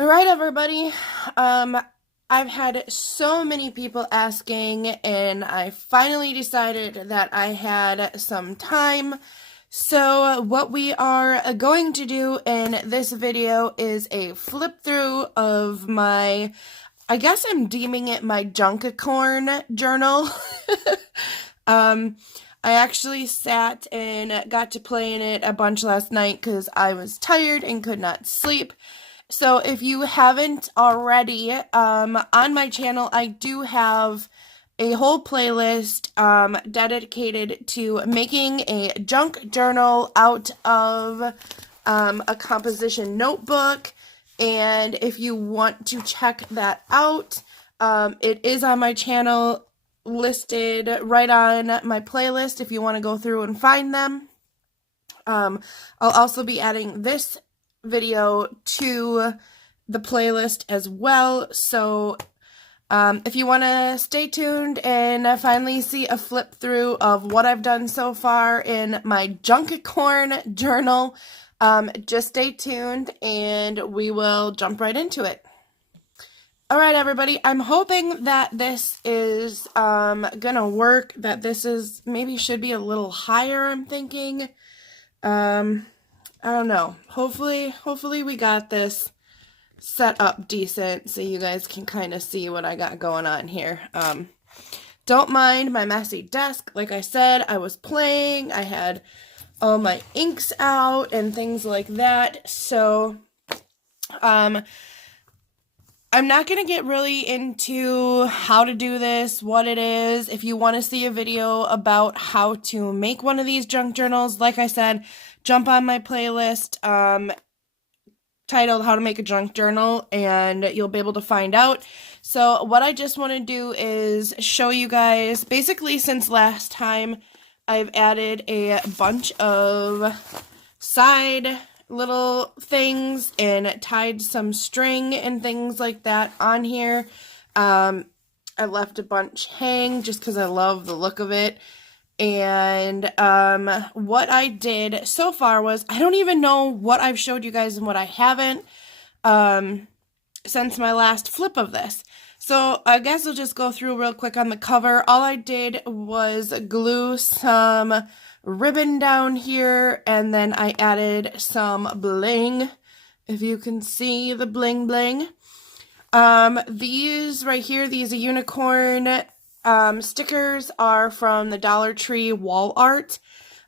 All right, everybody. I've had so many people asking, and I finally decided that I had some time. So what we are going to do in this video is a flip through of my, I guess I'm deeming it my Junkicorn journal. um, I actually sat and got to play in it a bunch last night because I was tired and could not sleep. So if you haven't already, on my channel, I do have a whole playlist dedicated to making a junk journal out of a composition notebook. And if you want to check that out, it is on my channel, listed right on my playlist if you want to go through and find them. I'll also be adding this video to the playlist as well, so if you want to stay tuned and finally see a flip through of what I've done so far in my Junkicorn journal, just stay tuned and we will jump right into it. Alright, everybody, I'm hoping that this is gonna work, that this is maybe should be a little higher, I'm thinking. I don't know. Hopefully we got this set up decent so you guys can kind of see what I got going on here. Don't mind my messy desk. Like I said, I was playing. I had all my inks out and things like that. So, I'm not going to get really into how to do this, what it is. If you want to see a video about how to make one of these junk journals, like I said, jump on my playlist titled How to Make a Junk Journal, and you'll be able to find out. So what I just want to do is show you guys, basically since last time, I've added a bunch of side little things and tied some string and things like that on here. I left a bunch hang just because I love the look of it. And what I did so far was, I don't even know what I've showed you guys and what I haven't since my last flip of this. So I guess I'll just go through real quick on the cover. All I did was glue some ribbon down here, and then I added some bling, if you can see the bling bling. These right here, these unicorn stickers are from the Dollar Tree wall art.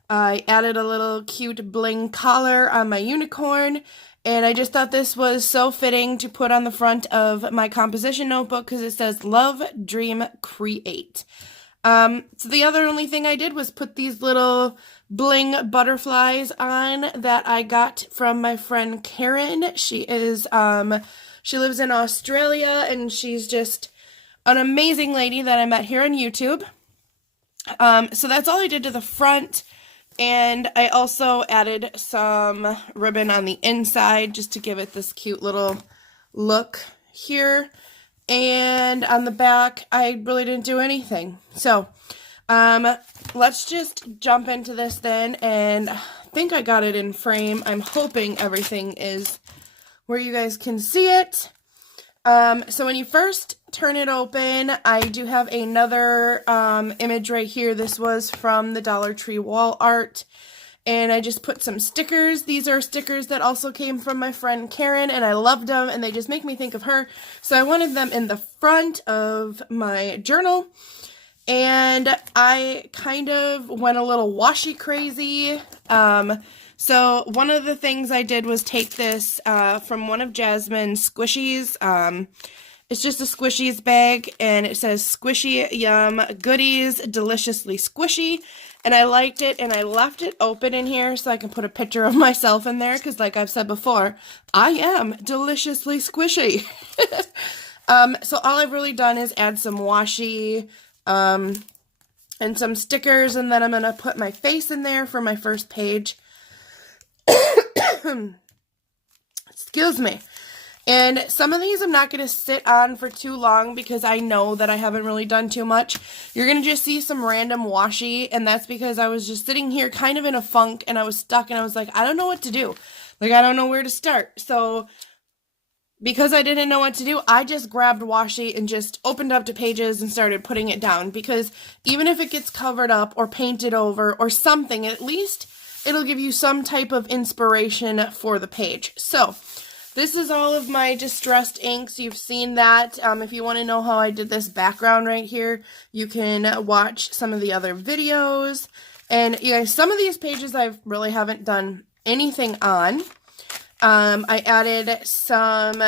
I added a little cute bling collar on my unicorn, and I just thought this was so fitting to put on the front of my composition notebook because it says Love, Dream, Create. So the only thing I did was put these little bling butterflies on that I got from my friend Karen. She lives in Australia, and she's just an amazing lady that I met here on YouTube. So that's all I did to the front, and I also added some ribbon on the inside just to give it this cute little look here. And on the back, I really didn't do anything. So, let's just jump into this then, and I think I got it in frame. I'm hoping everything is where you guys can see it. So when you first turn it open, I do have another image right here. This was from the Dollar Tree wall art, and I just put some stickers. These are stickers that also came from my friend Karen, and I loved them, and they just make me think of her. So I wanted them in the front of my journal, and I kind of went a little washi crazy. So one of the things I did was take this from one of Jasmine's squishies. It's just a squishies bag, and it says Squishy Yum Goodies, Deliciously Squishy. And I liked it, and I left it open in here so I can put a picture of myself in there, because like I've said before, I am deliciously squishy. So all I've really done is add some washi and some stickers, and then I'm going to put my face in there for my first page. Excuse me. And some of these I'm not going to sit on for too long because I know that I haven't really done too much. You're going to just see some random washi, and that's because I was just sitting here kind of in a funk, and I was stuck, and I was like, I don't know what to do. Like, I don't know where to start. So because I didn't know what to do, I just grabbed washi and just opened up to pages and started putting it down, because even if it gets covered up or painted over or something, at least it'll give you some type of inspiration for the page. So this is all of my distressed inks. You've seen that. If you want to know how I did this background right here, you can watch some of the other videos. And you guys, some of these pages I really haven't done anything on. I added some,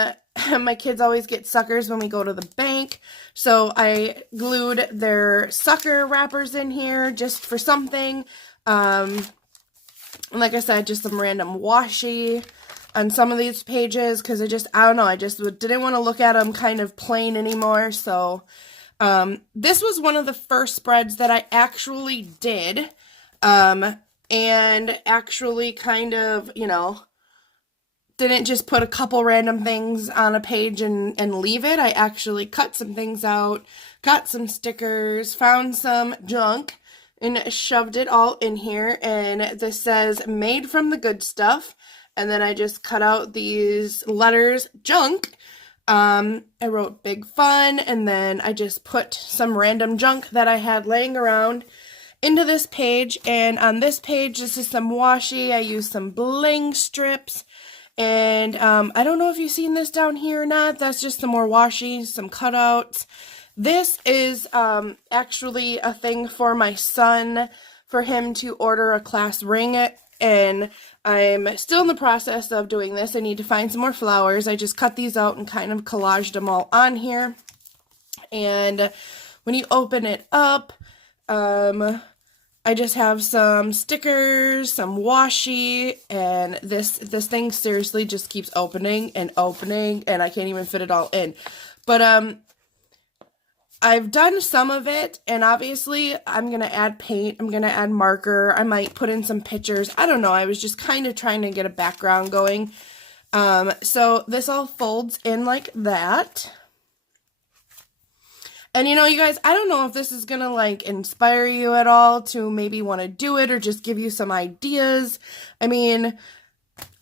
my kids always get suckers when we go to the bank, so I glued their sucker wrappers in here just for something. Like I said, just some random washi on some of these pages, because I don't know, I just didn't want to look at them kind of plain anymore. So this was one of the first spreads that I actually did, and actually kind of, you know, didn't just put a couple random things on a page and leave it. I actually cut some things out, got some stickers, found some junk, and shoved it all in here. And this says, made from the good stuff. And then I just cut out these letters, junk. I wrote big fun, and then I just put some random junk that I had laying around into this page. And on this page, this is some washi. I used some bling strips. And I don't know if you've seen this down here or not. That's just some more washi, some cutouts. This is actually a thing for my son, for him to order a class ring, and I'm still in the process of doing this. I need to find some more flowers. I just cut these out and kind of collaged them all on here. And when you open it up, I just have some stickers, some washi, and this thing seriously just keeps opening and opening, and I can't even fit it all in. But I've done some of it, and obviously I'm going to add paint, I'm going to add marker, I might put in some pictures. I don't know, I was just kind of trying to get a background going. So this all folds in like that. And you know, you guys, I don't know if this is going to like inspire you at all to maybe want to do it or just give you some ideas. I mean,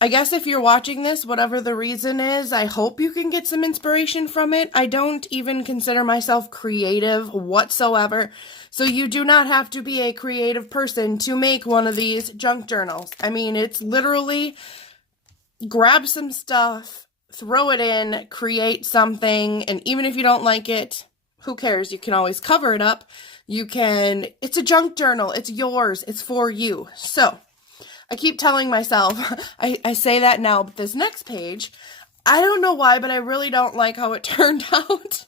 I guess if you're watching this, whatever the reason is, I hope you can get some inspiration from it. I don't even consider myself creative whatsoever, so you do not have to be a creative person to make one of these junk journals. I mean, it's literally grab some stuff, throw it in, create something, and even if you don't like it, who cares? You can always cover it up. You can, it's a junk journal. It's yours. It's for you. So I keep telling myself, I say that now, but this next page, I don't know why, but I really don't like how it turned out.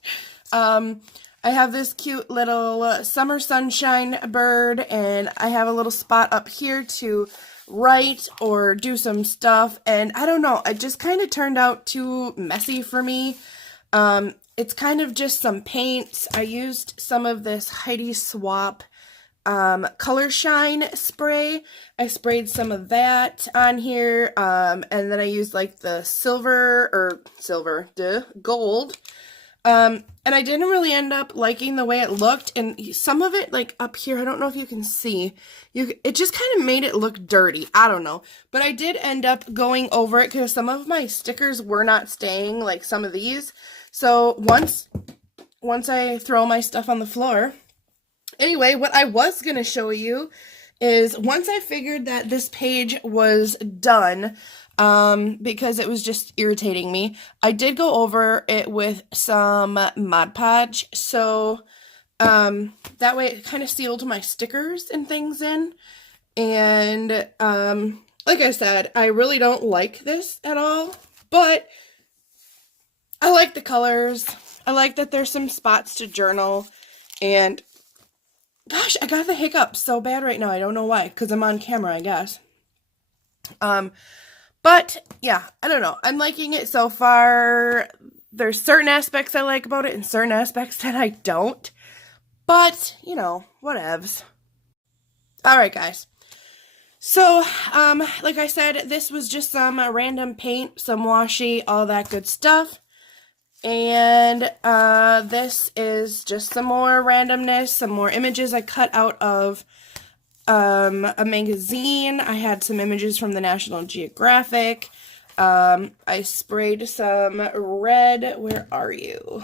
I have this cute little summer sunshine bird, and I have a little spot up here to write or do some stuff, and I don't know, it just kind of turned out too messy for me. It's kind of just some paints. I used some of this Heidi Swap color shine spray. I sprayed some of that on here, and then I used like the gold. And I didn't really end up liking the way it looked, and some of it, like up here, I don't know if you can see, it just kind of made it look dirty. I don't know, but I did end up going over it because some of my stickers were not staying, like some of these. So once I throw my stuff on the floor, anyway, what I was going to show you is once I figured that this page was done, because it was just irritating me, I did go over it with some Mod Podge, so that way it kind of sealed my stickers and things in. And like I said, I really don't like this at all, but I like the colors. I like that there's some spots to journal, and gosh, I got the hiccups so bad right now. I don't know why, because I'm on camera, I guess. But yeah, I don't know. I'm liking it so far. There's certain aspects I like about it and certain aspects that I don't. But, you know, whatevs. Alright, guys. So, like I said, this was just some random paint, some washi, all that good stuff. And this is just some more randomness, some more images I cut out of a magazine. I had some images from the National Geographic. I sprayed some red. Where are you?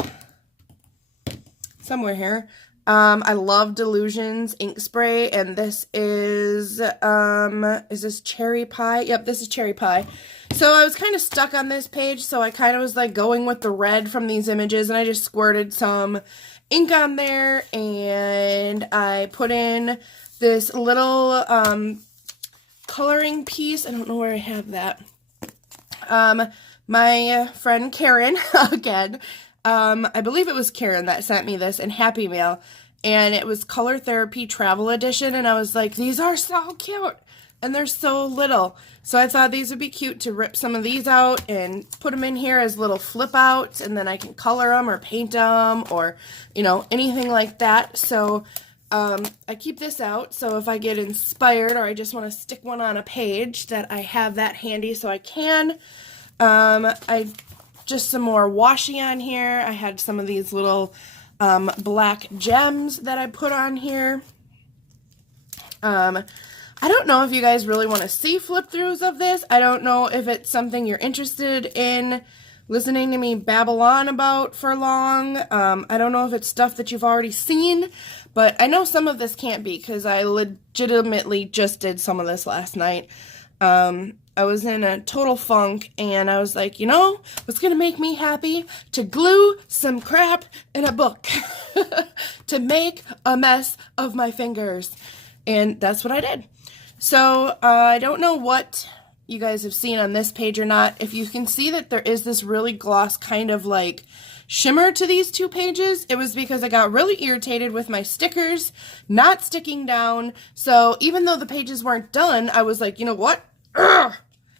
Somewhere here. I love Delusions ink spray, and this is this Cherry Pie? Yep, this is Cherry Pie. So I was kind of stuck on this page, so I kind of was like going with the red from these images, and I just squirted some ink on there, and I put in this little coloring piece. I don't know where I have that. My friend Karen, again, I believe it was Karen that sent me this in Happy Mail, and it was Color Therapy Travel Edition, and I was like, these are so cute, and they're so little. So I thought these would be cute to rip some of these out and put them in here as little flip outs, and then I can color them or paint them or, you know, anything like that. So I keep this out, so if I get inspired or I just want to stick one on a page, that I have that handy so I can. Just some more washi on here. I had some of these little black gems that I put on here. I don't know if you guys really want to see flip-throughs of this. I don't know if it's something you're interested in listening to me babble on about for long. I don't know if it's stuff that you've already seen, but I know some of this can't be because I legitimately just did some of this last night. I was in a total funk, and I was like, you know, what's going to make me happy? To glue some crap in a book. To make a mess of my fingers. And that's what I did. So, I don't know what you guys have seen on this page or not. If you can see that there is this really gloss kind of like shimmer to these two pages, it was because I got really irritated with my stickers not sticking down. So, even though the pages weren't done, I was like, you know what? Ugh!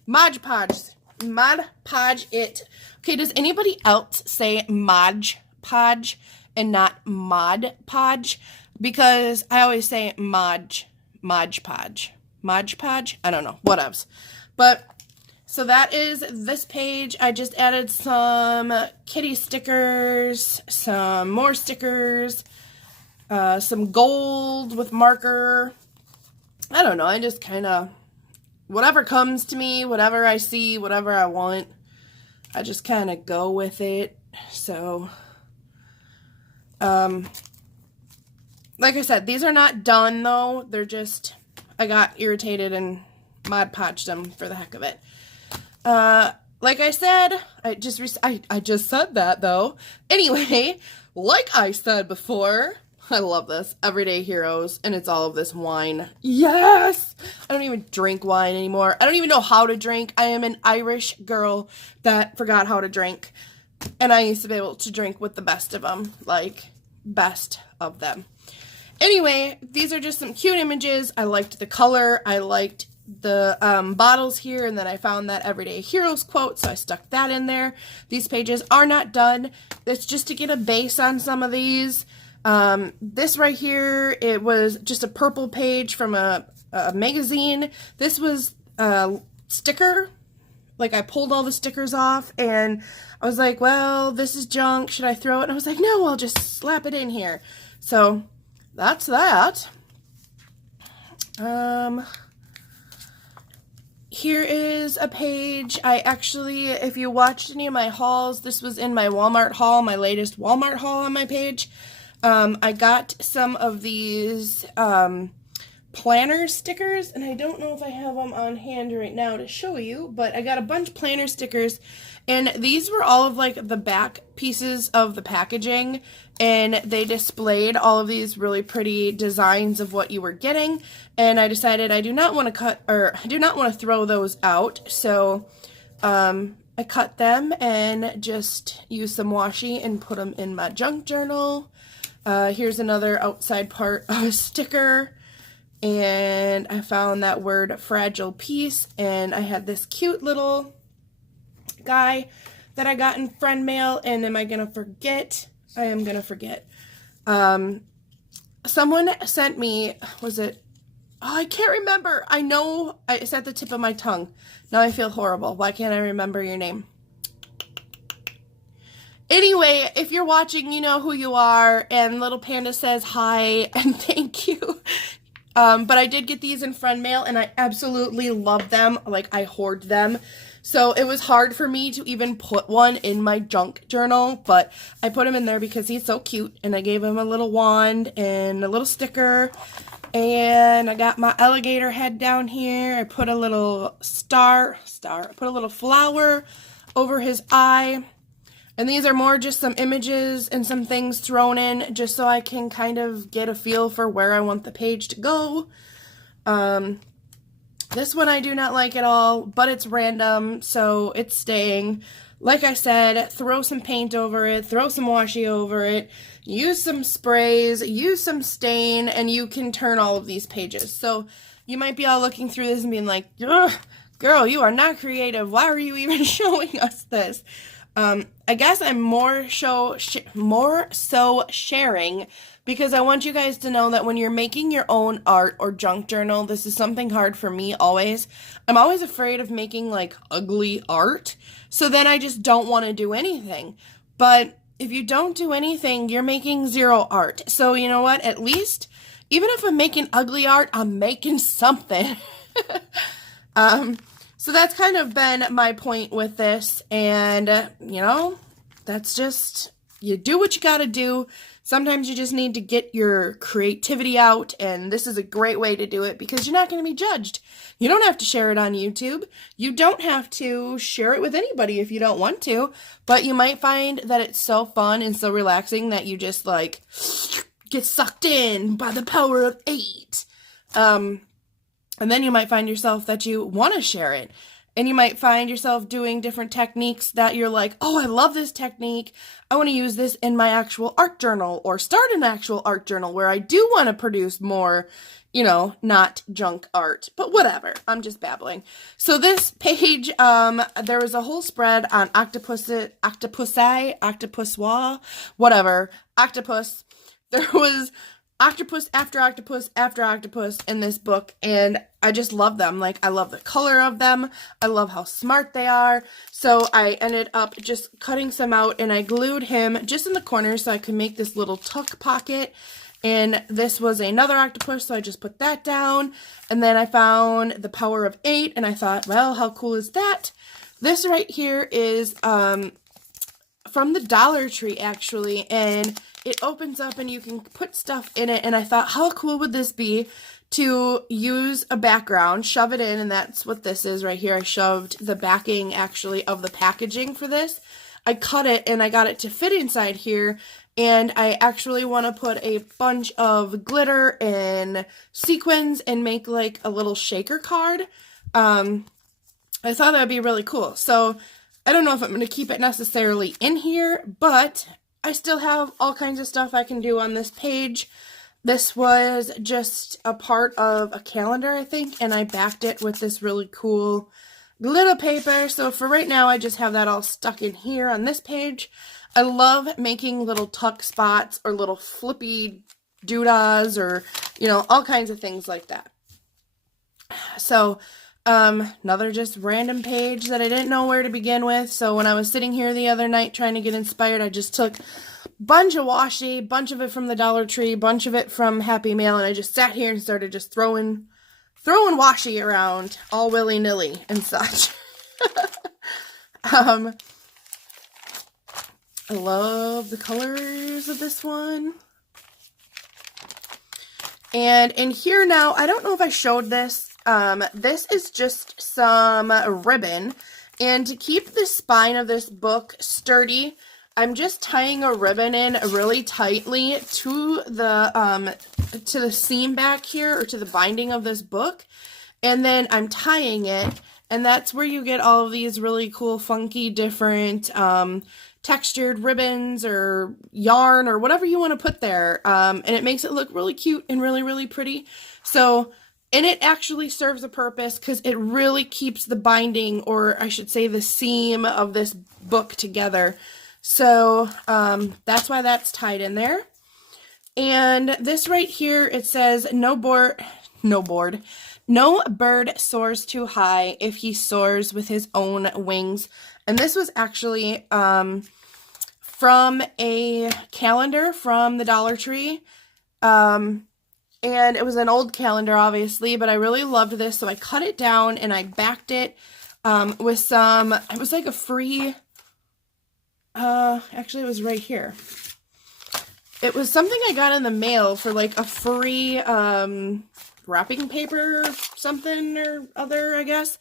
Mod Podge it. Okay, does anybody else say Mod Podge and not Mod Podge? Because I always say Mod Podge. Mod Podge? I don't know. Whatevs. But, so that is this page. I just added some kitty stickers, some more stickers, some gold with marker. I don't know. I just kind of, whatever comes to me, whatever I see, whatever I want, I just kind of go with it. So, like I said, these are not done though. They're just, I got irritated and Mod Podged them for the heck of it. Like I said, I just said that though. Anyway, like I said before, I love this. Everyday Heroes, and it's all of this wine. Yes! I don't even drink wine anymore. I don't even know how to drink. I am an Irish girl that forgot how to drink. And I used to be able to drink with the best of them. Like, best of them. Anyway, these are just some cute images. I liked the color. I liked the bottles here, and then I found that Everyday Heroes quote, so I stuck that in there. These pages are not done. It's just to get a base on some of these. This right here, it was just a purple page from a magazine. This was a sticker. Like, I pulled all the stickers off, and I was like, well, this is junk. Should I throw it? And I was like, no, I'll just slap it in here. So, that's that. Here is a page. I actually, if you watched any of my hauls, this was in my Walmart haul, my latest Walmart haul on my page. I got some of these planner stickers, and I don't know if I have them on hand right now to show you, but I got a bunch of planner stickers, and these were all of like the back pieces of the packaging, and they displayed all of these really pretty designs of what you were getting, and I decided I do not want to throw those out, so I cut them and just used some washi and put them in my junk journal. Here's another outside part of a sticker, and I found that word fragile piece, and I had this cute little guy that I got in friend mail, and am I gonna forget? I am gonna forget. Someone sent me, was it, oh, I can't remember. I know it's at the tip of my tongue. Now I feel horrible. Why can't I remember your name? Anyway, if you're watching, you know who you are, and Little Panda says hi and thank you. But I did get these in friend mail, and I absolutely love them. Like, I hoard them. So it was hard for me to even put one in my junk journal, but I put him in there because he's so cute, and I gave him a little wand and a little sticker, and I got my alligator head down here. I put a little I put a little flower over his eye. And these are more just some images and some things thrown in just so I can kind of get a feel for where I want the page to go. This one I do not like at all, but it's random, so it's staying. Like I said, throw some paint over it, throw some washi over it, use some sprays, use some stain, and you can turn all of these pages. So you might be all looking through this and being like, ugh, girl, you are not creative. Why are you even showing us this? I guess I'm more so sharing because I want you guys to know that when you're making your own art or junk journal, this is something hard for me always. I'm always afraid of making like ugly art, so then I just don't want to do anything. But if you don't do anything, you're making zero art. So you know what? At least, even if I'm making ugly art, I'm making something. So that's kind of been my point with this, and, you know, that's just, you do what you gotta do. Sometimes you just need to get your creativity out, and this is a great way to do it because you're not going to be judged. You don't have to share it on YouTube. You don't have to share it with anybody if you don't want to, but you might find that it's so fun and so relaxing that you just, like, get sucked in by the power of 8. And then you might find yourself that you want to share it. And you might find yourself doing different techniques that you're like, oh, I love this technique. I want to use this in my actual art journal, or start an actual art journal where I do want to produce more, you know, not junk art. But whatever, I'm just babbling. So this page, there was a whole spread on octopus, whatever, octopus. There was octopus after octopus after octopus in this book, and I just love them. Like, I love the color of them. I love how smart they are. So I ended up just cutting some out, and I glued him just in the corner so I could make this little tuck pocket. And this was another octopus, so I just put that down. And then I found the power of 8, and I thought, well, how cool is that? This right here is from the Dollar Tree, actually, and it opens up and you can put stuff in it, and I thought, how cool would this be to use a background, shove it in, and that's what this is right here. I shoved the backing, actually, of the packaging for this. I cut it, and I got it to fit inside here, and I actually want to put a bunch of glitter and sequins and make, like, a little shaker card. I thought that would be really cool. So I don't know if I'm going to keep it necessarily in here, but I still have all kinds of stuff I can do on this page. This was just a part of a calendar, I think, and I backed it with this really cool glitter paper. So for right now, I just have that all stuck in here on this page. I love making little tuck spots or little flippy doodahs or, you know, all kinds of things like that. So another just random page that I didn't know where to begin with. So when I was sitting here the other night trying to get inspired, I just took a bunch of washi, bunch of it from the Dollar Tree, bunch of it from Happy Mail, and I just sat here and started just throwing washi around all willy-nilly and such. I love the colors of this one. And in here now, I don't know if I showed this. This is just some ribbon, and to keep the spine of this book sturdy, I'm just tying a ribbon in really tightly to the seam back here, or to the binding of this book, and then I'm tying it, and that's where you get all of these really cool, funky, different textured ribbons or yarn or whatever you want to put there, and it makes it look really cute and really, really pretty. So, and it actually serves a purpose because it really keeps the binding, or I should say the seam of this book together. So that's why that's tied in there. And this right here, it says, no bird soars too high if he soars with his own wings. And this was actually from a calendar from the Dollar Tree. And it was an old calendar, obviously, but I really loved this, so I cut it down and I backed it with some, it was like a free, actually it was right here. It was something I got in the mail for like a free, wrapping paper, something or other, I guess.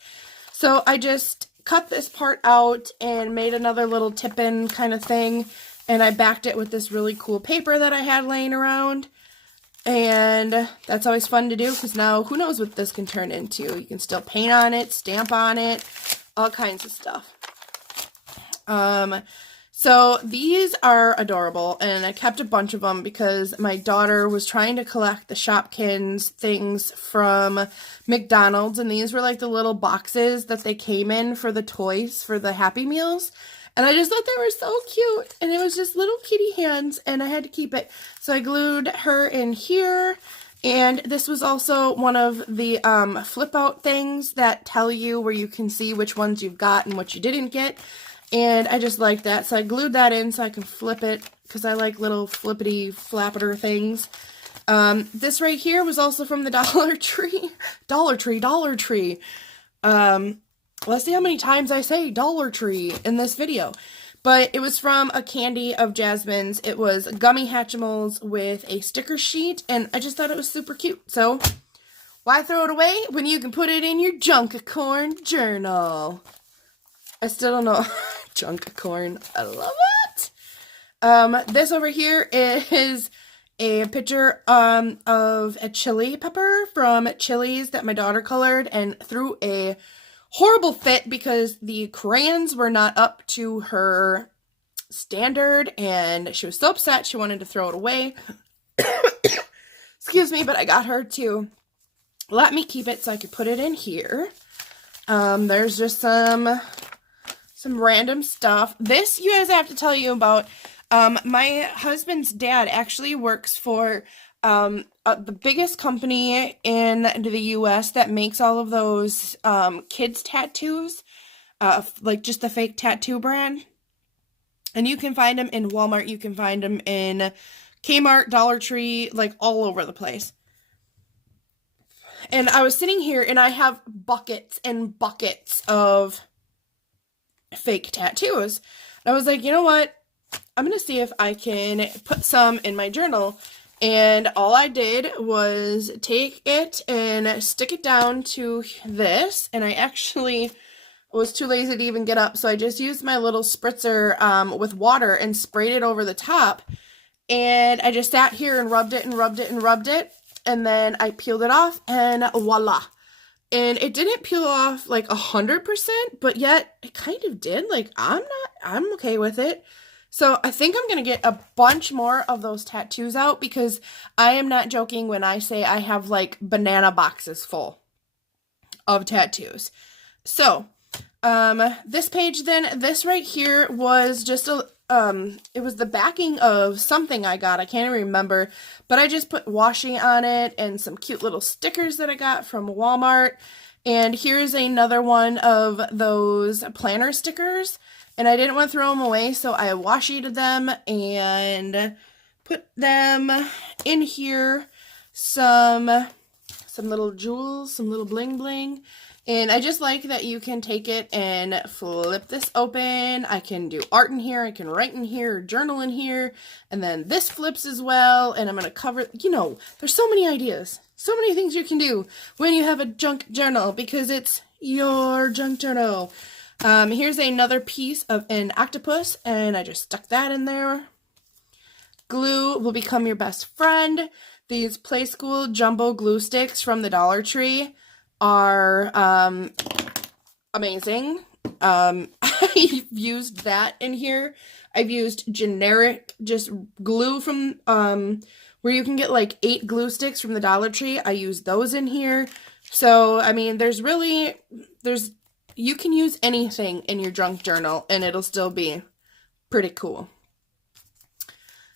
So I just cut this part out and made another little tip-in kind of thing, and I backed it with this really cool paper that I had laying around. And that's always fun to do, because now who knows what this can turn into. You can still paint on it, stamp on it, all kinds of stuff. So these are adorable, and I kept a bunch of them because my daughter was trying to collect the Shopkins things from McDonald's, and these were like the little boxes that they came in for the toys for the Happy Meals. And I just thought they were so cute, and it was just little kitty hands, and I had to keep it. So I glued her in here, and this was also one of the flip out things that tell you where you can see which ones you've got and what you didn't get. And I just like that, so I glued that in so I can flip it, because I like little flippity flapper things. This right here was also from the Dollar Tree. Dollar Tree. Let's see how many times I say Dollar Tree in this video. But it was from a candy of Jasmine's. It was gummy Hatchimals with a sticker sheet, and I just thought it was super cute. So, why throw it away when you can put it in your Junkicorn journal? I still don't know. Junkicorn. I love it. This over here is a picture of a chili pepper from Chili's that my daughter colored and threw a horrible fit because the crayons were not up to her standard, and she was so upset she wanted to throw it away. Excuse me, but I got her to let me keep it so I could put it in here. There's just some random stuff. This, you guys, I have to tell you about. My husband's dad actually works for the biggest company in the US that makes all of those kids tattoos, like just the fake tattoo brand. And you can find them in Walmart, you can find them in Kmart, Dollar Tree, like all over the place. And I was sitting here and I have buckets and buckets of fake tattoos. And I was like, you know what? I'm going to see if I can put some in my journal. And all I did was take it and stick it down to this. And I actually was too lazy to even get up. So I just used my little spritzer with water and sprayed it over the top. And I just sat here and rubbed it and rubbed it and rubbed it. And then I peeled it off and voila. And it didn't peel off like 100%, but yet it kind of did. Like, I'm okay with it. So I think I'm going to get a bunch more of those tattoos out, because I am not joking when I say I have like banana boxes full of tattoos. So, this page then, this right here was just it was the backing of something I got. I can't even remember, but I just put washi on it and some cute little stickers that I got from Walmart. And here's another one of those planner stickers. And I didn't want to throw them away, so I washi-ed them and put them in here. Some little jewels, some little bling bling. And I just like that you can take it and flip this open. I can do art in here, I can write in here, journal in here. And then this flips as well. And I'm going to cover, you know, there's so many ideas. So many things you can do when you have a junk journal, because it's your junk journal. Here's another piece of an octopus, and I just stuck that in there. Glue will become your best friend. These Play School jumbo glue sticks from the Dollar Tree are amazing. I've used that in here. I've used generic just glue from where you can get like 8 glue sticks from the Dollar Tree. I use those in here. So, I mean, you can use anything in your junk journal and it'll still be pretty cool.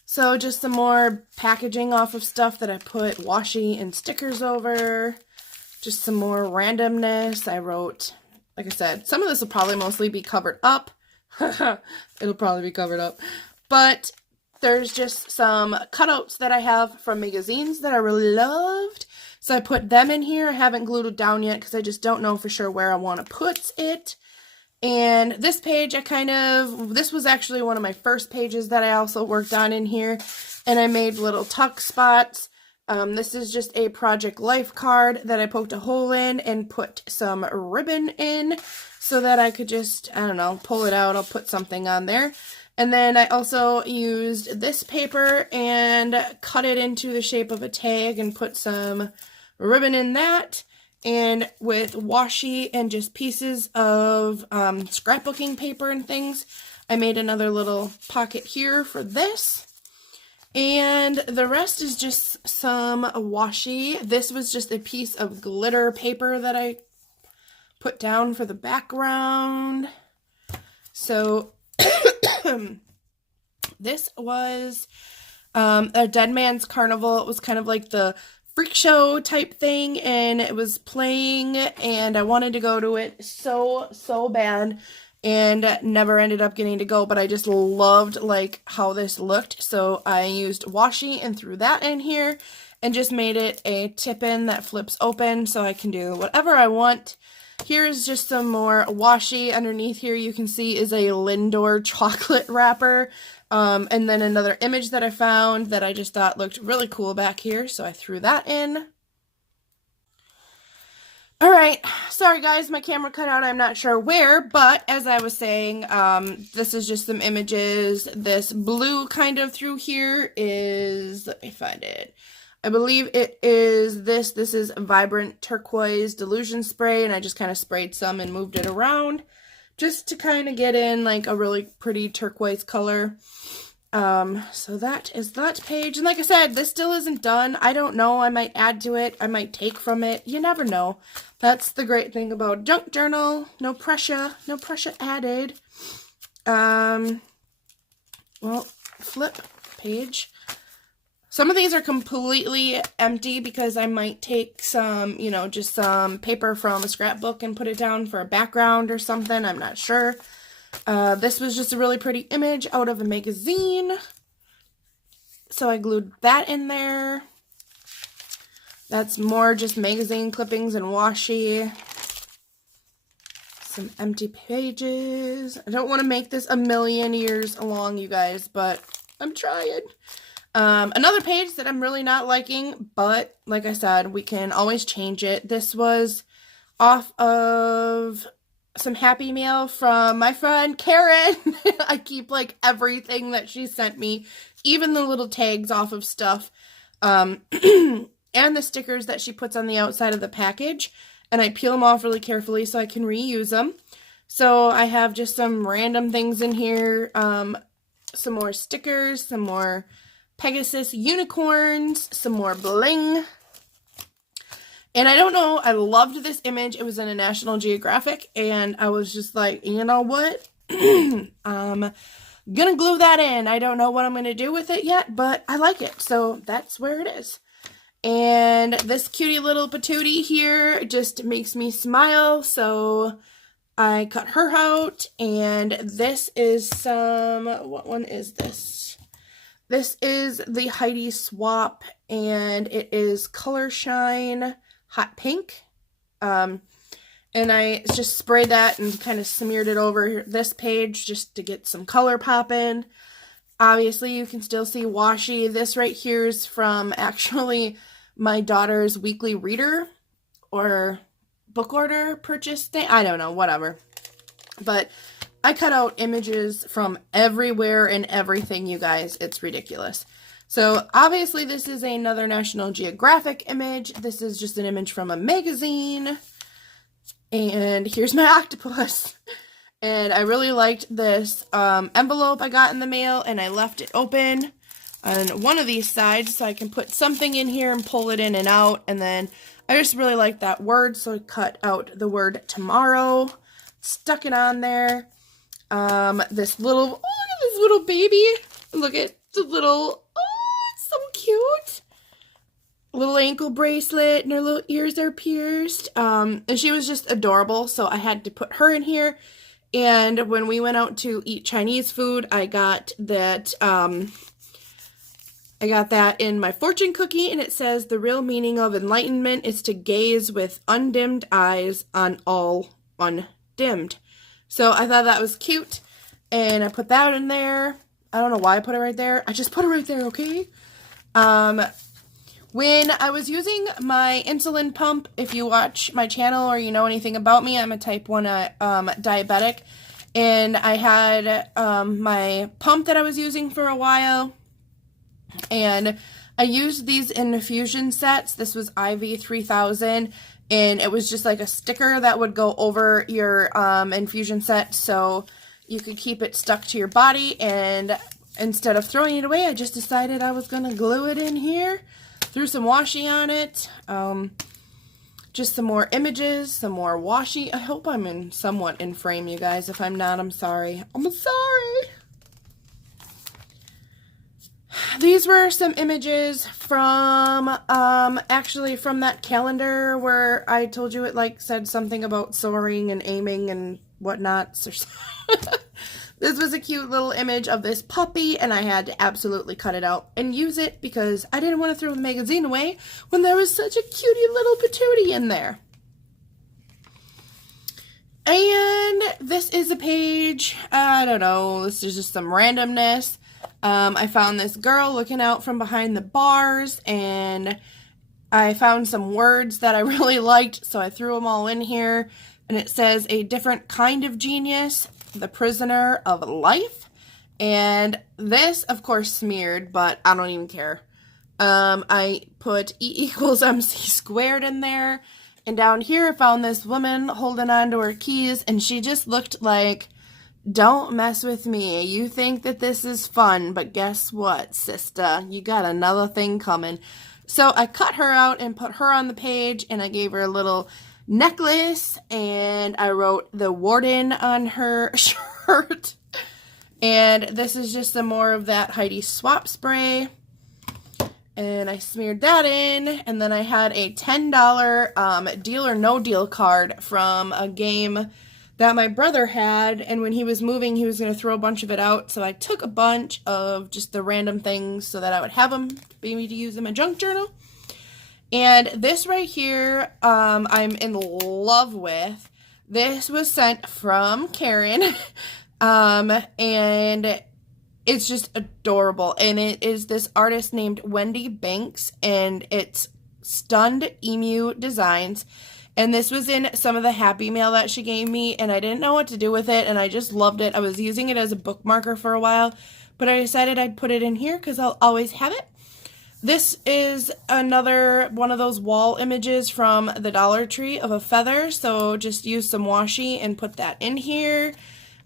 So just some more packaging off of stuff that I put washi and stickers over. Just some more randomness. I wrote, like I said, some of this will probably mostly be covered up. It'll probably be covered up. But there's just some cutouts that I have from magazines that I really loved. So I put them in here. I haven't glued it down yet because I just don't know for sure where I want to put it. And this page, this was actually one of my first pages that I also worked on in here. And I made little tuck spots. This is just a Project Life card that I poked a hole in and put some ribbon in so that I could just, I don't know, pull it out. I'll put something on there. And then I also used this paper and cut it into the shape of a tag and put some ribbon in that. And with washi and just pieces of scrapbooking paper and things, I made another little pocket here for this. And the rest is just some washi. This was just a piece of glitter paper that I put down for the background. So this was a Dead Man's Carnival. It was kind of like the freak show type thing, and it was playing, and I wanted to go to it so bad, and never ended up getting to go, but I just loved like how this looked. So I used washi and threw that in here and just made it a tip-in that flips open so I can do whatever I want. Here's just some more washi. Underneath here you can see is a Lindor chocolate wrapper. And then another image that I found that I just thought looked really cool back here, so I threw that in. Alright, sorry guys, my camera cut out, I'm not sure where, but as I was saying, this is just some images. This blue kind of through here is, let me find it. I believe it is this is Vibrant Turquoise Delusion Spray, and I just kind of sprayed some and moved it around just to kind of get in like a really pretty turquoise color. So that is that page. And like I said, this still isn't done. I don't know. I might add to it. I might take from it. You never know. That's the great thing about junk journal. No pressure. No pressure added. Well, flip page. Some of these are completely empty because I might take some, you know, just some paper from a scrapbook and put it down for a background or something. I'm not sure. This was just a really pretty image out of a magazine. So I glued that in there. That's more just magazine clippings and washi. Some empty pages. I don't want to make this a million years long, you guys, but I'm trying. Another page that I'm really not liking, but like I said, we can always change it. This was off of some Happy Mail from my friend Karen. I keep like everything that she sent me, even the little tags off of stuff, and the stickers that she puts on the outside of the package, and I peel them off really carefully so I can reuse them. So I have just some random things in here, some more stickers, some more Pegasus unicorns, some more bling. And I don't know, I loved this image. It was in a National Geographic, and I was just like, you know what? I'm gonna glue that in. I don't know what I'm gonna do with it yet, but I like it, so that's where it is. And this cutie little patootie here just makes me smile, so I cut her out. And this is some, what one is this? This is the Heidi Swap, and it is Color Shine Hot Pink. And I just sprayed that and kind of smeared it over this page just to get some color popping. Obviously, you can still see washi. This right here is from actually my daughter's weekly reader or book order purchase thing. I don't know, whatever. But I cut out images from everywhere and everything, you guys. It's ridiculous. So obviously this is another National Geographic image. This is just an image from a magazine. And here's my octopus. And I really liked this envelope I got in the mail, and I left it open on one of these sides so I can put something in here and pull it in and out. And then I just really liked that word, so I cut out the word tomorrow, stuck it on there. This little, oh, look at this little baby. Look at the little, oh, it's so cute. Little ankle bracelet, and her little ears are pierced. And she was just adorable, so I had to put her in here. And when we went out to eat Chinese food, I got that, I got that in my fortune cookie, and it says the real meaning of enlightenment is to gaze with undimmed eyes on all undimmed. So I thought that was cute, and I put that in there. I don't know why I put it right there. I just put it right there, okay? When I was using my insulin pump, if you watch my channel or you know anything about me, I'm a type 1 diabetic, and I had my pump that I was using for a while, and I used these in infusion sets. This was IV 3000, and it was just like a sticker that would go over your infusion set so you could keep it stuck to your body. And instead of throwing it away, I just decided I was going to glue it in here. Threw some washi on it. Just some more images, some more washi. I hope I'm somewhat in frame, you guys. If I'm not, I'm sorry. I'm sorry. These were some images from, actually from that calendar where I told you it, like, said something about soaring and aiming and whatnot. This was a cute little image of this puppy, and I had to absolutely cut it out and use it because I didn't want to throw the magazine away when there was such a cutie little patootie in there. And this is a page, I don't know, this is just some randomness. I found this girl looking out from behind the bars, and I found some words that I really liked, so I threw them all in here. And it says, a different kind of genius, the prisoner of life. And this, of course, smeared, but I don't even care. I put E = MC squared in there. And down here, I found this woman holding on to her keys, and she just looked like, don't mess with me. You think that this is fun, but guess what, sister? You got another thing coming. So I cut her out and put her on the page, and I gave her a little necklace, and I wrote the warden on her shirt. And this is just some more of that Heidi swap spray. And I smeared that in, and then I had a $10 Deal or No Deal card from a game that my brother had, and when he was moving, he was going to throw a bunch of it out, so I took a bunch of just the random things so that I would have them, maybe to use in my junk journal. And this right here, I'm in love with. This was sent from Karen, and it's just adorable. And it is this artist named Wendy Banks, and it's Stunned Emu Designs. And this was in some of the Happy Mail that she gave me, and I didn't know what to do with it, and I just loved it. I was using it as a bookmarker for a while, but I decided I'd put it in here because I'll always have it. This is another one of those wall images from the Dollar Tree of a feather, so just use some washi and put that in here.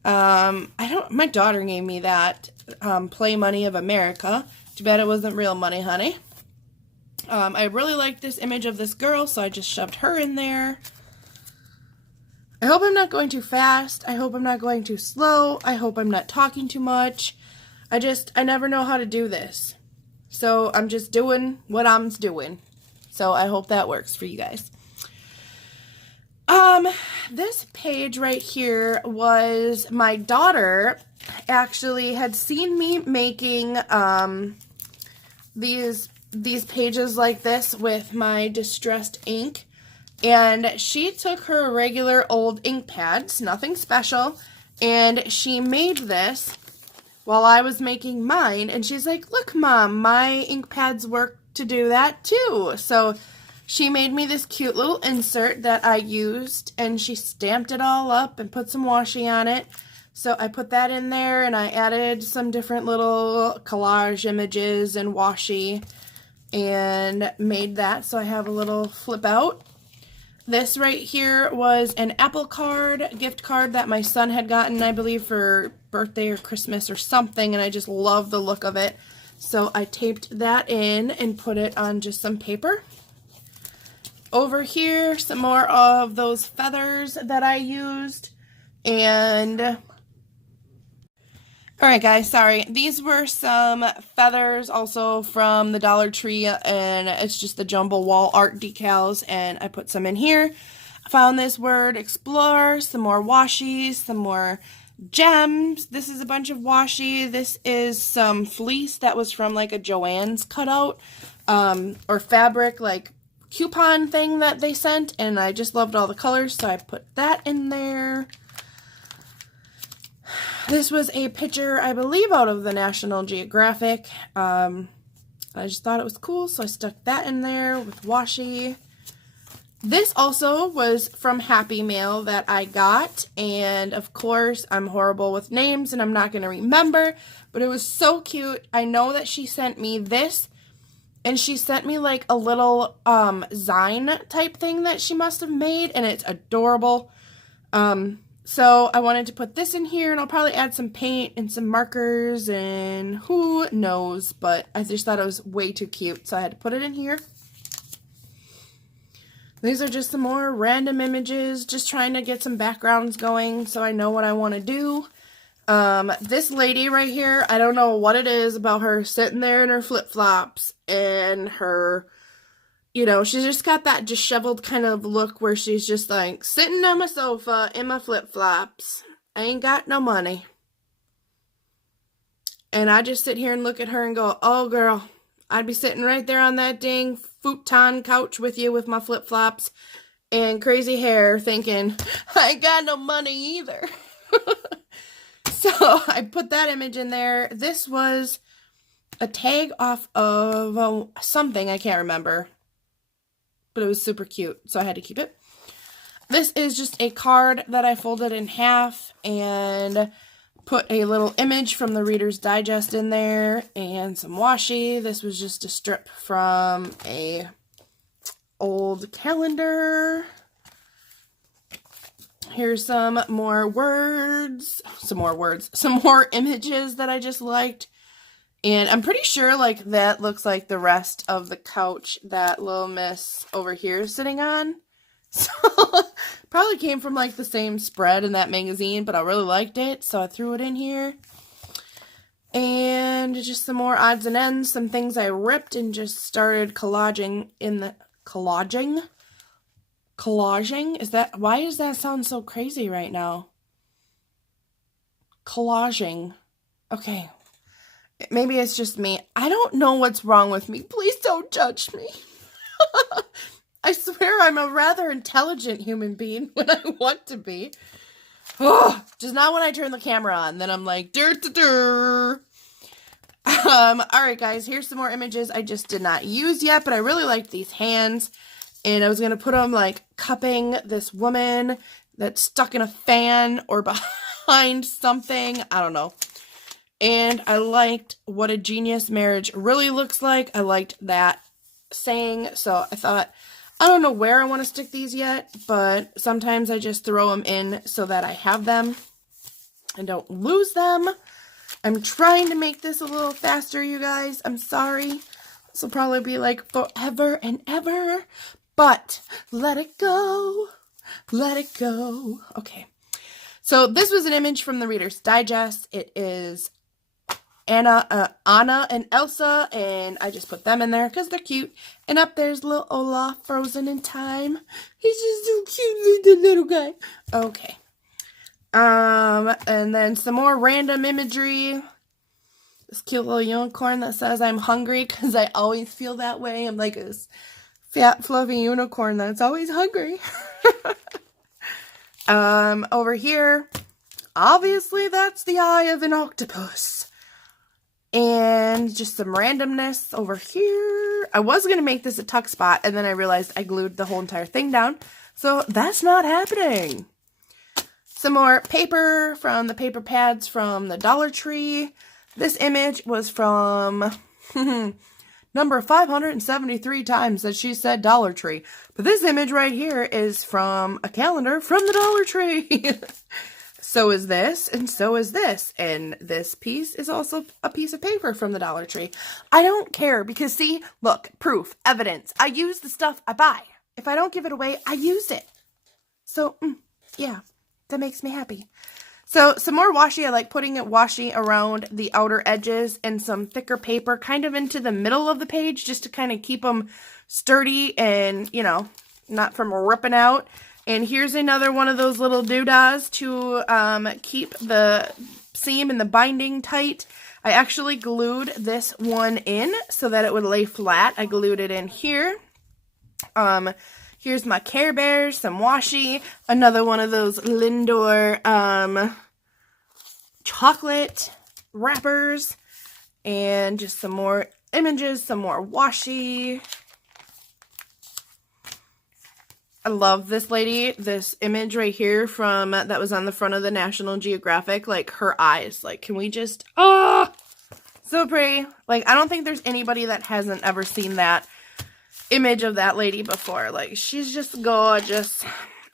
My daughter gave me that, Play Money of America. Too bad it wasn't real money, honey. I really like this image of this girl, so I just shoved her in there. I hope I'm not going too fast. I hope I'm not going too slow. I hope I'm not talking too much. I never know how to do this. So I'm just doing what I'm doing. So I hope that works for you guys. This page right here was my daughter actually had seen me making, these pages like this with my distressed ink, and she took her regular old ink pads, nothing special, and she made this while I was making mine, and she's like, look, Mom, my ink pads work to do that too. So she made me this cute little insert that I used, and she stamped it all up and put some washi on it. So I put that in there, and I added some different little collage images and washi, and made that so I have a little flip out. This right here was an Apple card, gift card that my son had gotten, I believe, for birthday or Christmas or something, and I just love the look of it. So I taped that in and put it on just some paper. Over here, some more of those feathers that I used, and alright guys, sorry. These were some feathers also from the Dollar Tree, and it's just the jumbo wall art decals, and I put some in here. I found this word, explore, some more washi, some more gems. This is a bunch of washi. This is some fleece that was from like a Joann's cutout, or fabric like coupon thing that they sent, and I just loved all the colors, so I put that in there. This was a picture, I believe, out of the National Geographic. I just thought it was cool, so I stuck that in there with washi. This also was from Happy Mail that I got, and of course, I'm horrible with names, and I'm not going to remember, but it was so cute. I know that she sent me this, and she sent me like a little zine type thing that she must have made, and it's adorable. So I wanted to put this in here, and I'll probably add some paint and some markers, and who knows, but I just thought it was way too cute, so I had to put it in here. These are just some more random images, just trying to get some backgrounds going so I know what I want to do. This lady right here, I don't know what it is about her sitting there in her flip-flops and her, you know, she's just got that disheveled kind of look where she's just like, sitting on my sofa in my flip-flops. I ain't got no money. And I just sit here and look at her and go, oh girl, I'd be sitting right there on that dang futon couch with you with my flip-flops and crazy hair thinking, I ain't got no money either. So I put that image in there. This was a tag off of something, I can't remember. But it was super cute, so I had to keep it. This is just a card that I folded in half and put a little image from the Reader's Digest in there and some washi. This was just a strip from a old calendar. Here's some more words, some more images that I just liked. And I'm pretty sure like that looks like the rest of the couch that little miss over here is sitting on. So probably came from like the same spread in that magazine, but I really liked it, so I threw it in here. And just some more odds and ends, some things I ripped and just started collaging in the collaging. Is that, why does that sound so crazy right now? Collaging. Okay. Maybe it's just me. I don't know what's wrong with me. Please don't judge me. I swear I'm a rather intelligent human being when I want to be. Oh, just not when I turn the camera on. Then I'm like, dur. Alright guys, here's some more images I just did not use yet, but I really liked these hands. And I was going to put them like cupping this woman that's stuck in a fan or behind something. I don't know. And I liked what a genius marriage really looks like. I liked that saying. So I thought, I don't know where I want to stick these yet, but sometimes I just throw them in so that I have them and don't lose them. I'm trying to make this a little faster, you guys. I'm sorry. This will probably be like forever and ever, but let it go. Let it go. Okay. So this was an image from the Reader's Digest. It is Anna and Elsa, and I just put them in there because they're cute. And up there's little Olaf frozen in time. He's just so cute, the little guy. Okay. And then some more random imagery. This cute little unicorn that says I'm hungry because I always feel that way. I'm like this fat, fluffy unicorn that's always hungry. Over here, obviously that's the eye of an octopus. And just some randomness over here. I was going to make this a tuck spot, and then I realized I glued the whole entire thing down. So that's not happening. Some more paper from the paper pads from the Dollar Tree. This image was from number 573 times that she said Dollar Tree. But this image right here is from a calendar from the Dollar Tree. So is this, and so is this. And this piece is also a piece of paper from the Dollar Tree. I don't care because, see, look, proof, evidence. I use the stuff I buy. If I don't give it away, I use it. So, yeah, that makes me happy. So, some more washi. I like putting it washi around the outer edges and some thicker paper kind of into the middle of the page just to kind of keep them sturdy and, you know, not from ripping out. And here's another one of those little doodahs to keep the seam and the binding tight. I actually glued this one in so that it would lay flat. I glued it in here. Here's my Care Bears, some washi, another one of those Lindor chocolate wrappers, and just some more images, some more washi. I love this lady, this image right here from, that was on the front of the National Geographic, like her eyes, like, can we just, oh, so pretty. Like, I don't think there's anybody that hasn't ever seen that image of that lady before. Like, she's just gorgeous.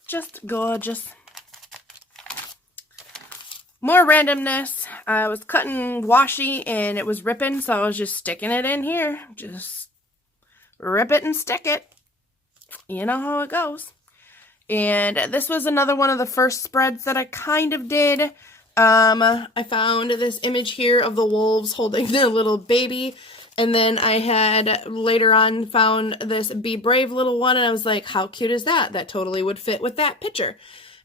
Just gorgeous. More randomness. I was cutting washi and it was ripping, so I was just sticking it in here. Just rip it and stick it. You know how it goes. And this was another one of the first spreads that I kind of did. I found this image here of the wolves holding their little baby. And then I had later on found this Be Brave little one, and I was like, how cute is that? That totally would fit with that picture.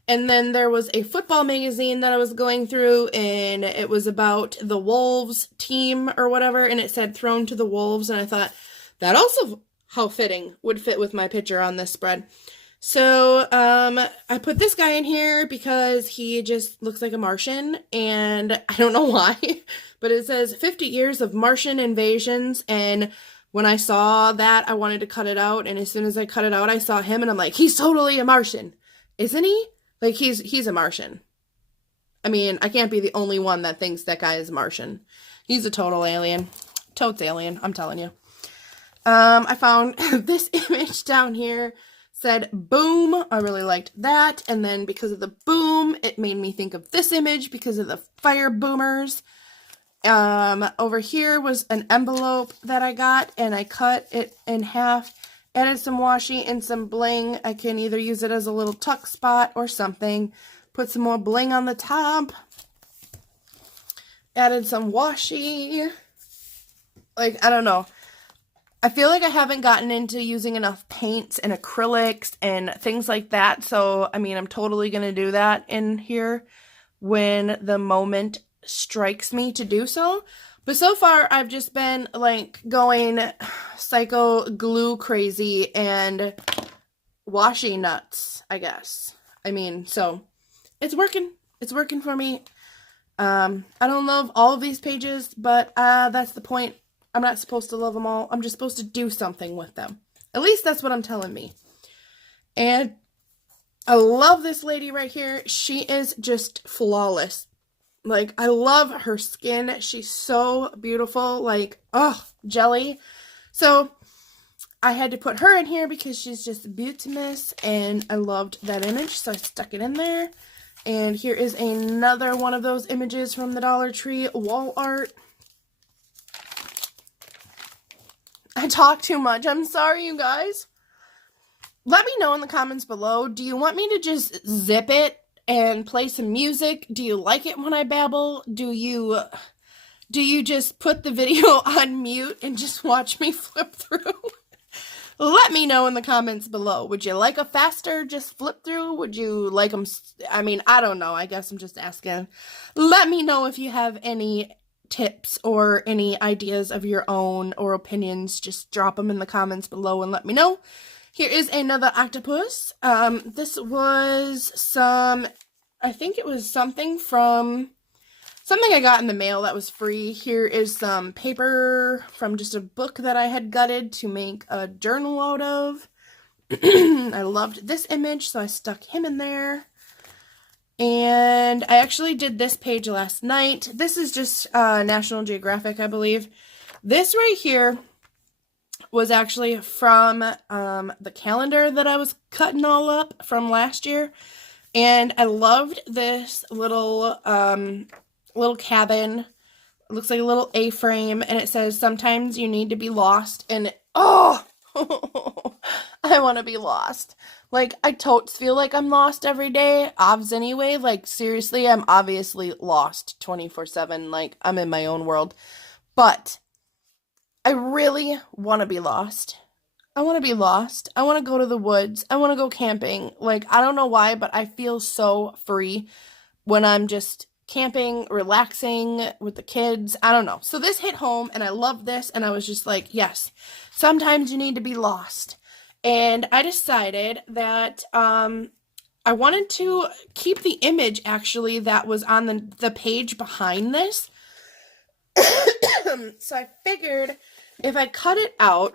And then there was a football magazine that I was going through, and it was about the Wolves team or whatever, and it said Thrown to the Wolves, and I thought, that also, how fitting, would fit with my picture on this spread. So, I put this guy in here because he just looks like a Martian, and I don't know why, but it says 50 years of Martian invasions, and when I saw that, I wanted to cut it out, and as soon as I cut it out, I saw him, and I'm like, he's totally a Martian, isn't he? Like, he's a Martian. I mean, I can't be the only one that thinks that guy is Martian. He's a total alien. Totes alien, I'm telling you. I found this image down here. Said boom. I really liked that. And then because of the boom, it made me think of this image because of the fire boomers. Over here was an envelope that I got, and I cut it in half, added some washi and some bling. I can either use it as a little tuck spot or something. Put some more bling on the top. Added some washi. Like, I don't know. I feel like I haven't gotten into using enough paints and acrylics and things like that. So, I mean, I'm totally going to do that in here when the moment strikes me to do so. But so far, I've just been, like, going psycho glue crazy and washi nuts, I guess. I mean, so, it's working. It's working for me. I don't love all of these pages, but that's the point. I'm not supposed to love them all. I'm just supposed to do something with them. At least that's what I'm telling me. And I love this lady right here. She is just flawless. Like, I love her skin. She's so beautiful. Like, oh, jelly. So, I had to put her in here because she's just beautimous. And I loved that image, so I stuck it in there. And here is another one of those images from the Dollar Tree wall art. I talk too much. I'm sorry, you guys. Let me know in the comments below. Do you want me to just zip it and play some music? Do you like it when I babble? Do you just put the video on mute and just watch me flip through? Let me know in the comments below. Would you like a faster just flip through? Would you like them? I mean, I don't know. I guess I'm just asking. Let me know if you have any tips or any ideas of your own or opinions. Just drop them in the comments below and let me know. Here is another octopus. This was I think it was something I got in the mail that was free. Here is some paper from just a book that I had gutted to make a journal out of. I loved this image, so I stuck him in there. And I actually did this page last night. This is just National Geographic, I believe. This right here was actually from the calendar that I was cutting all up from last year. And I loved this little cabin. It looks like a little A-frame. And it says, sometimes you need to be lost. And, oh, I want to be lost. Like, I totes feel like I'm lost every day. Obvs anyway. Like, seriously, I'm obviously lost 24/7. Like, I'm in my own world. But I really want to be lost. I want to be lost. I want to go to the woods. I want to go camping. Like, I don't know why, but I feel so free when I'm just camping, relaxing with the kids. I don't know. So this hit home and I love this. And I was just like, yes, sometimes you need to be lost. And I decided that I wanted to keep the image actually that was on the page behind this. So I figured if I cut it out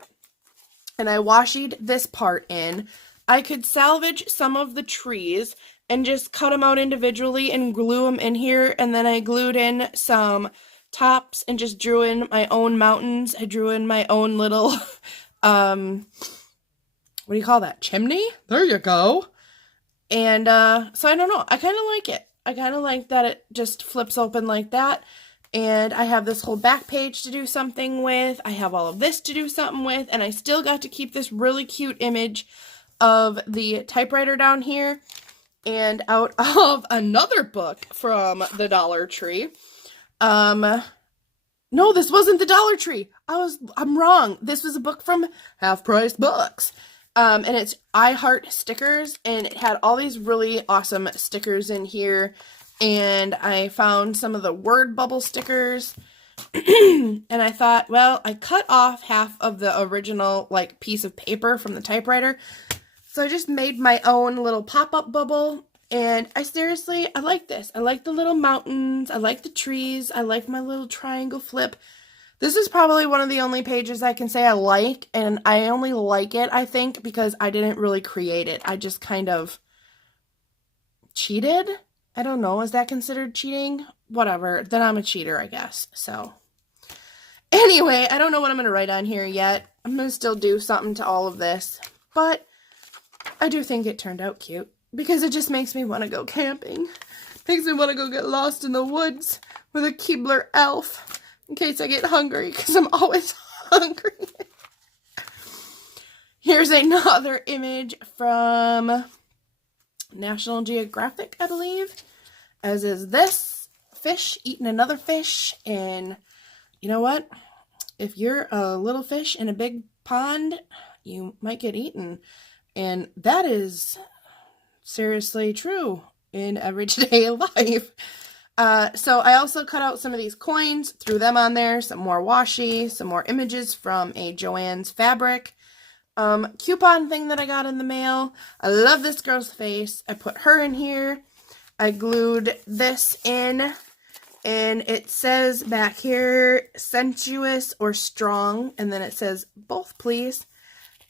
and I washied this part in, I could salvage some of the trees and just cut them out individually and glue them in here. And then I glued in some tops and just drew in my own mountains. I drew in my own little, what do you call that? Chimney? There you go. And so I don't know. I kind of like it. I kind of like that it just flips open like that. And I have this whole back page to do something with. I have all of this to do something with. And I still got to keep this really cute image of the typewriter down here. And out of another book from the Dollar Tree. No, this wasn't the Dollar Tree. I'm wrong. This was a book from Half Price Books. And it's I Heart stickers. And it had all these really awesome stickers in here. And I found some of the word bubble stickers. And I thought, well, I cut off half of the original, like, piece of paper from the typewriter. So I just made my own little pop-up bubble. And I like this. I like the little mountains. I like the trees. I like my little triangle flip. This is probably one of the only pages I can say I like. And I only like it, I think, because I didn't really create it. I just kind of cheated. I don't know. Is that considered cheating? Whatever. Then I'm a cheater, I guess. So anyway, I don't know what I'm going to write on here yet. I'm going to still do something to all of this. But I do think it turned out cute because it just makes me want to go camping. Makes me want to go get lost in the woods with a Keebler elf in case I get hungry because I'm always hungry. Here's another image from National Geographic, I believe, as is this fish eating another fish. And you know what? If you're a little fish in a big pond, you might get eaten. And that is seriously true in everyday life. So I also cut out some of these coins, threw them on there, some more washi, some more images from a Joann's fabric coupon thing that I got in the mail. I love this girl's face. I put her in here. I glued this in, and it says back here, sensuous or strong, and then it says both, please.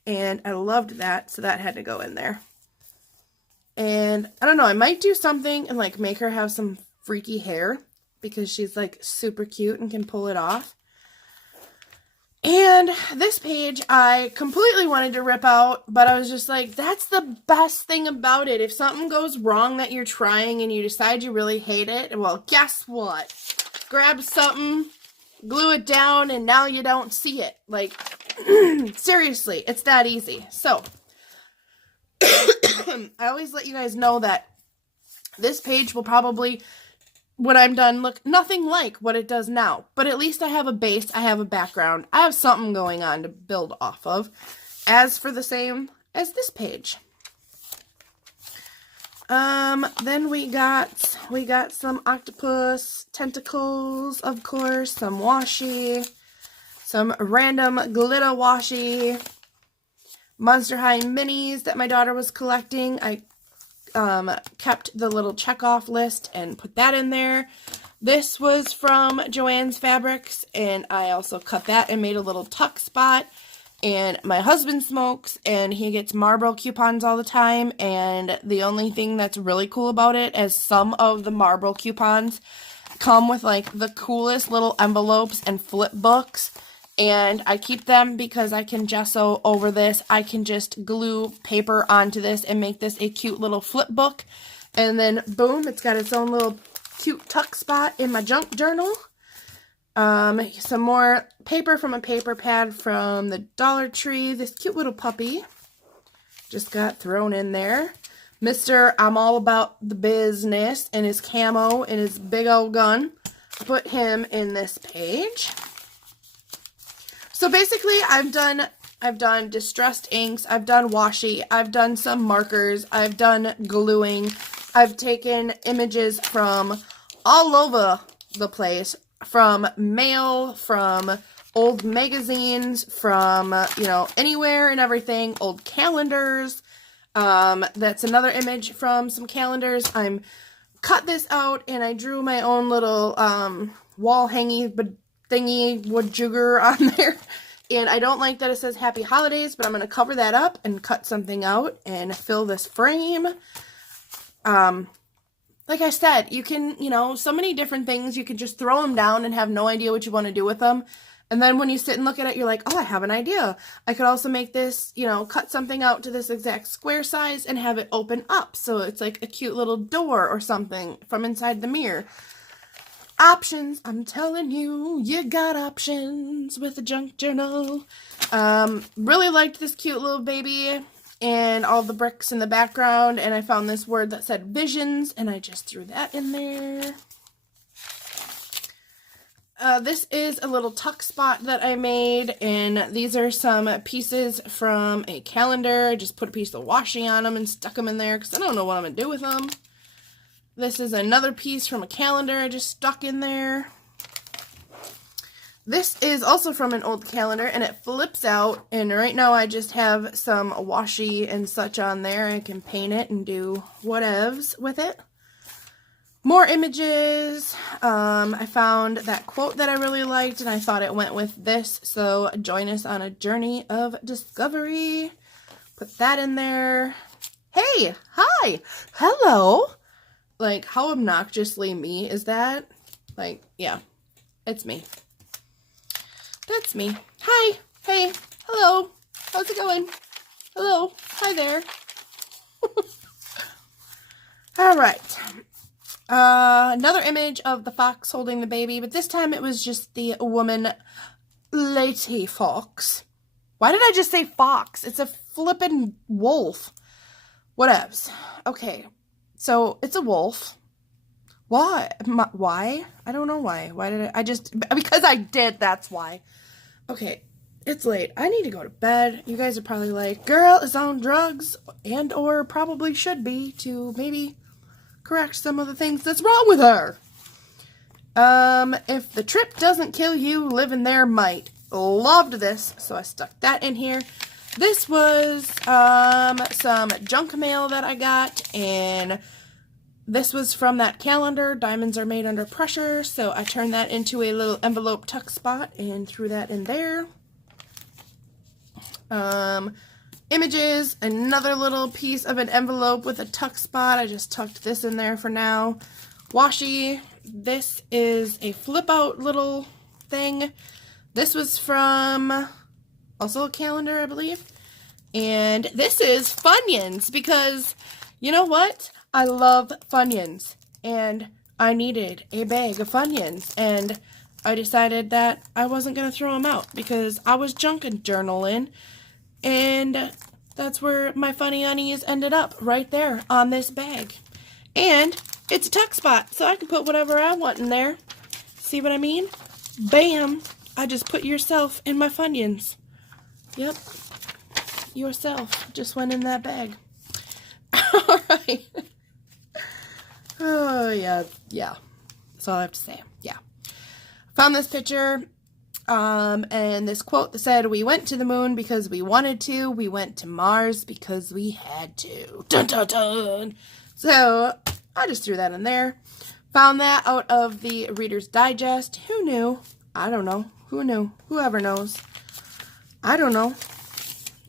And I loved that, so that had to go in there. And I don't know, I might do something and like make her have some freaky hair because she's like super cute and can pull it off. And this page I completely wanted to rip out, but I was just like, that's the best thing about it. If something goes wrong that you're trying and you decide you really hate it, well, guess what? Grab something, glue it down, and now you don't see it. Like, seriously, it's that easy. So, I always let you guys know that this page will probably, when I'm done, look nothing like what it does now. But at least I have a base, I have a background, I have something going on to build off of. As for the same as this page. Then we got some octopus tentacles, of course, some washi, some random glitter washi, Monster High minis that my daughter was collecting. I kept the little checkoff list and put that in there. This was from Joann's Fabrics, and I also cut that and made a little tuck spot. And my husband smokes, and he gets Marlboro coupons all the time, and the only thing that's really cool about it is some of the Marlboro coupons come with, like, the coolest little envelopes and flip books, and I keep them because I can gesso over this. I can just glue paper onto this and make this a cute little flip book, and then, boom, it's got its own little cute tuck spot in my junk journal. Some more paper from a paper pad from the Dollar Tree. This cute little puppy just got thrown in there. Mr. I'm all about the business and his camo and his big old gun. Put him in this page. So basically I've done I've done distressed inks, I've done washi, I've done some markers, I've done gluing, I've taken images from all over the place, from mail, from old magazines, from, you know, anywhere and everything, old calendars. That's another image from some calendars. I'm cut this out and I drew my own little wall hangy thingy wood jigger on there. And I don't like that it says Happy Holidays, but I'm going to cover that up and cut something out and fill this frame. Like I said, you can, you know, so many different things. You can just throw them down and have no idea what you want to do with them. And then when you sit and look at it, you're like, oh, I have an idea. I could also make this, you know, cut something out to this exact square size and have it open up. So it's like a cute little door or something from inside the mirror. Options, I'm telling you, you got options with the junk journal. Really liked this cute little baby and all the bricks in the background, and I found this word that said visions, and I just threw that in there. This is a little tuck spot that I made, and these are some pieces from a calendar. I just put a piece of washi on them and stuck them in there because I don't know what I'm going to do with them. This is another piece from a calendar I just stuck in there. This is also from an old calendar, and it flips out, and right now I just have some washi and such on there. I can paint it and do whatevs with it. More images. I found that quote that I really liked, and I thought it went with this, so join us on a journey of discovery. Put that in there. Hey, hi, hello. Like, how obnoxiously me is that? Like, yeah, it's me. That's me. Hi. Hey. Hello. How's it going? Hello. Hi there. All right. Another image of the fox holding the baby, but this time it was just the woman, Lady Fox. Why did I just say fox? It's a flippin' wolf. Whatevs. Okay. So, it's a wolf. Why? Why? I don't know why. Why did I just... Because I did, that's why. Okay, it's late. I need to go to bed. You guys are probably like, girl is on drugs, and or probably should be, to maybe correct some of the things that's wrong with her. If the trip doesn't kill you, living there might. Loved this, so I stuck that in here. This was some junk mail that I got, and this was from that calendar. Diamonds are made under pressure, so I turned that into a little envelope tuck spot and threw that in there. Images, another little piece of an envelope with a tuck spot. I just tucked this in there for now. Washi, this is a flip out little thing. This was from also a calendar, I believe. And this is Funyuns, because you know what? I love Funyuns, and I needed a bag of Funyuns, and I decided that I wasn't going to throw them out because I was junk journaling, and that's where my funny unnies ended up, right there on this bag. And it's a tuck spot, so I can put whatever I want in there. See what I mean? Bam! I just put yourself in my Funyuns. Yep. Yourself just went in that bag. Alright. Oh, yeah. That's all I have to say. Yeah. Found this picture, and this quote that said, we went to the moon because we wanted to. We went to Mars because we had to. Dun, dun, dun. So, I just threw that in there. Found that out of the Reader's Digest. Who knew? I don't know. Who knew? Whoever knows. I don't know.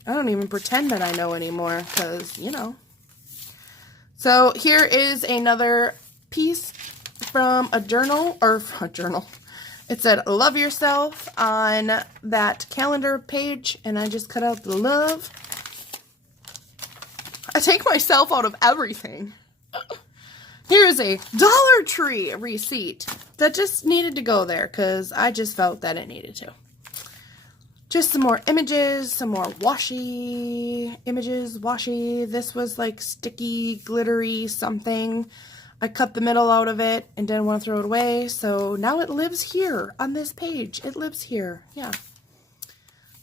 I don't even pretend that I know anymore, because, you know. So, here is another piece from a journal, or a journal. It said, love yourself on that calendar page, and I just cut out the love. I take myself out of everything. Here's a Dollar Tree receipt that just needed to go there because I just felt that it needed to. Just some more images, some more washi images, washi. This was like sticky, glittery something. I cut the middle out of it and didn't want to throw it away, so now it lives here on this page. It lives here, yeah.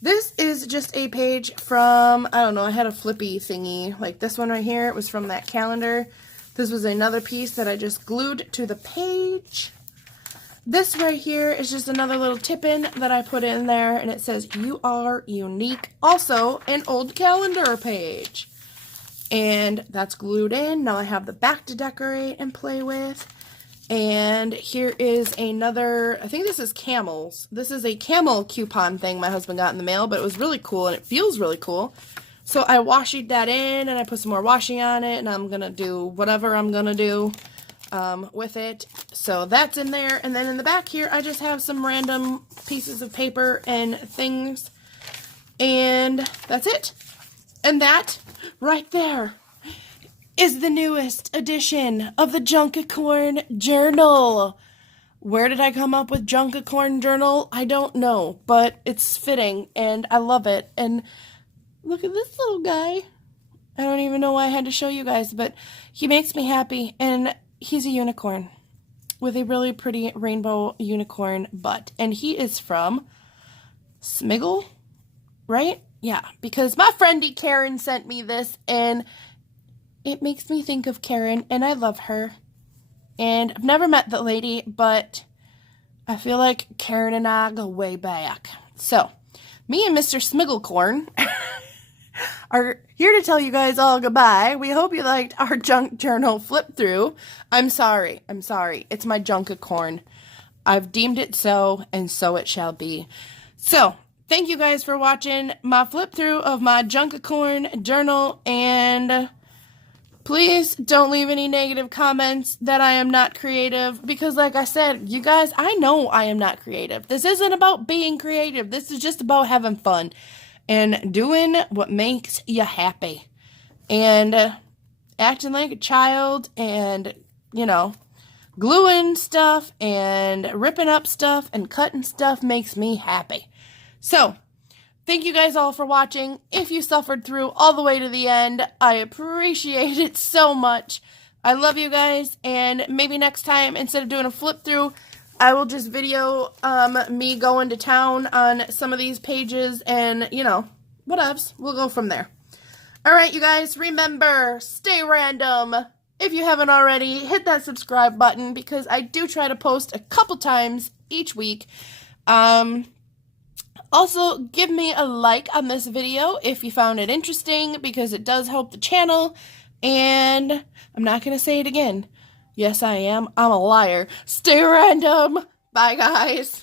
This is just a page from, I don't know, I had a flippy thingy, like this one right here. It was from that calendar. This was another piece that I just glued to the page. This right here is just another little tip-in that I put in there, and it says, "You are unique." Also, an old calendar page. And that's glued in. Now I have the back to decorate and play with. And here is another, I think this is camels. This is a camel coupon thing my husband got in the mail, but it was really cool, and it feels really cool. So I washied that in, and I put some more washi on it, and I'm going to do whatever I'm going to do with it. So that's in there. And then in the back here, I just have some random pieces of paper and things. And that's it. And that right there is the newest edition of the Junkicorn Journal. Where did I come up with Junkicorn Journal? I don't know, but it's fitting, and I love it. And look at this little guy. I don't even know why I had to show you guys, but he makes me happy, and he's a unicorn with a really pretty rainbow unicorn butt. And he is from SNAIL, right? Yeah, because my friendy Karen sent me this, and it makes me think of Karen, and I love her. And I've never met the lady, but I feel like Karen and I go way back. So, me and Mr. Junkicorn are here to tell you guys all goodbye. We hope you liked our junk journal flip through. I'm sorry. It's my Junkicorn. I've deemed it so, and so it shall be. So, thank you guys for watching my flip through of my Junkicorn journal, and please don't leave any negative comments that I am not creative, because like I said, you guys, I know I am not creative. This isn't about being creative. This is just about having fun and doing what makes you happy, and acting like a child, and, you know, gluing stuff and ripping up stuff and cutting stuff makes me happy. So, thank you guys all for watching. If you suffered through all the way to the end, I appreciate it so much. I love you guys, and maybe next time, instead of doing a flip through, I will just video me going to town on some of these pages, and, you know, whatevs. We'll go from there. Alright, you guys, remember, stay random. If you haven't already, hit that subscribe button, because I do try to post a couple times each week. Also, give me a like on this video if you found it interesting, because it does help the channel. And I'm not going to say it again. Yes, I am. I'm a liar. Stay random. Bye, guys.